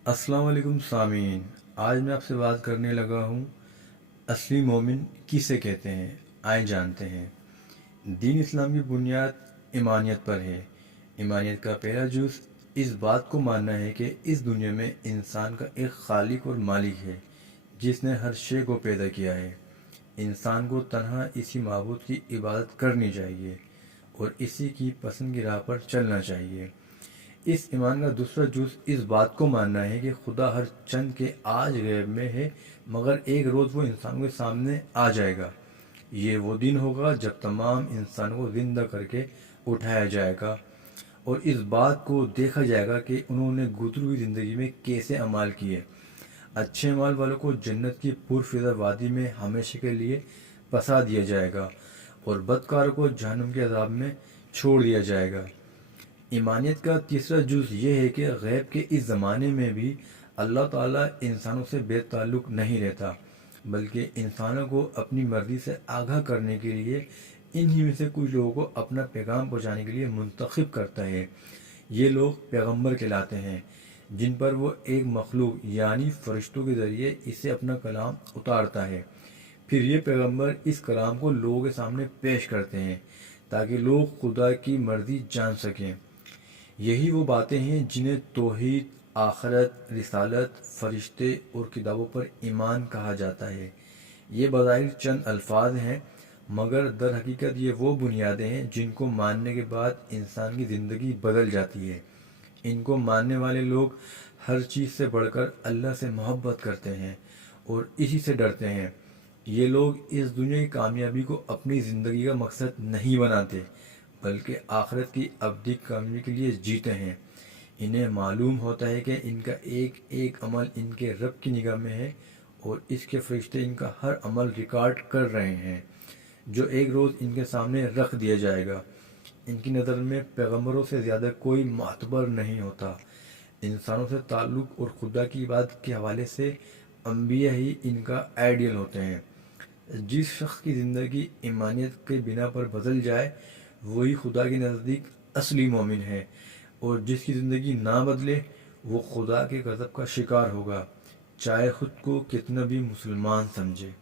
अस्सलाम वालेकुम सामीन। आज मैं आपसे बात करने लगा हूँ असली मोमिन किसे कहते हैं। आए जानते हैं। दीन इस्लाम की बुनियाद ईमानियत पर है। ईमानियत का पहला जुज़ इस बात को मानना है कि इस दुनिया में इंसान का एक खालिक और मालिक है जिसने हर शे को पैदा किया है। इंसान को तन्हा इसी माबूद की इबादत करनी चाहिए और इसी की पसंद की राह पर चलना चाहिए। इस ईमान का दूसरा जुज़ इस बात को मानना है कि खुदा हर चंद के आज गैब में है, मगर एक रोज़ वो इंसानों के सामने आ जाएगा। ये वो दिन होगा जब तमाम इंसानों को ज़िंदा करके उठाया जाएगा और इस बात को देखा जाएगा कि उन्होंने गुजरी हुई ज़िंदगी में कैसे अमाल किए। अच्छे अमाल वालों को जन्नत की पुरफिज़ा वादी में हमेशा के लिए फंसा दिया जाएगा और बदकारों को जहन्नुम के अज़ाब में छोड़ दिया जाएगा। ईमानियत का तीसरा जुज़ ये है कि गैब के इस ज़माने में भी अल्लाह ताला इंसानों से बेताल्लुक़ नहीं रहता, बल्कि इंसानों को अपनी मर्ज़ी से आगाह करने के लिए इन्हीं में से कुछ लोगों को अपना पैगाम पहुँचाने के लिए मुंतखब करता है। ये लोग पैगंबर कहलाते हैं, जिन पर वो एक मखलूक यानी फ़रिश्तों के ज़रिए इसे अपना कलाम उतारता है। फिर ये पैगंबर इस कलाम को लोगों के सामने पेश करते हैं ताकि लोग खुदा की मर्ज़ी जान सकें। यही वो बातें हैं जिन्हें तौहीद, आखरत, रिसालत, फरिश्ते और किताबों पर ईमान कहा जाता है। ये बज़ाहिर चंद अल्फाज हैं, मगर दर हकीकत ये वो बुनियादें हैं जिनको मानने के बाद इंसान की ज़िंदगी बदल जाती है। इनको मानने वाले लोग हर चीज़ से बढ़कर अल्लाह से मोहब्बत करते हैं और इसी से डरते हैं। ये लोग इस दुनिया की कामयाबी को अपनी ज़िंदगी का मकसद नहीं बनाते, बल्कि आखिरत की अब्दी कामयाबी के लिए जीते हैं। इन्हें मालूम होता है कि इनका एक एक अमल इनके रब की निगाह में है और इसके फरिश्ते इनका हर अमल रिकॉर्ड कर रहे हैं, जो एक रोज़ इनके सामने रख दिया जाएगा। इनकी नज़र में पैगंबरों से ज़्यादा कोई मातबर नहीं होता। इंसानों से ताल्लुक़ और खुदा की इबादत के हवाले से अम्बिया ही इनका आइडियल होते हैं। जिस शख्स की ज़िंदगी ईमानियत के बिना पर बदल जाए, वही खुदा के नज़दीक असली मोमिन है, और जिसकी ज़िंदगी ना बदले वो खुदा के गज़ब का शिकार होगा, चाहे ख़ुद को कितना भी मुसलमान समझे।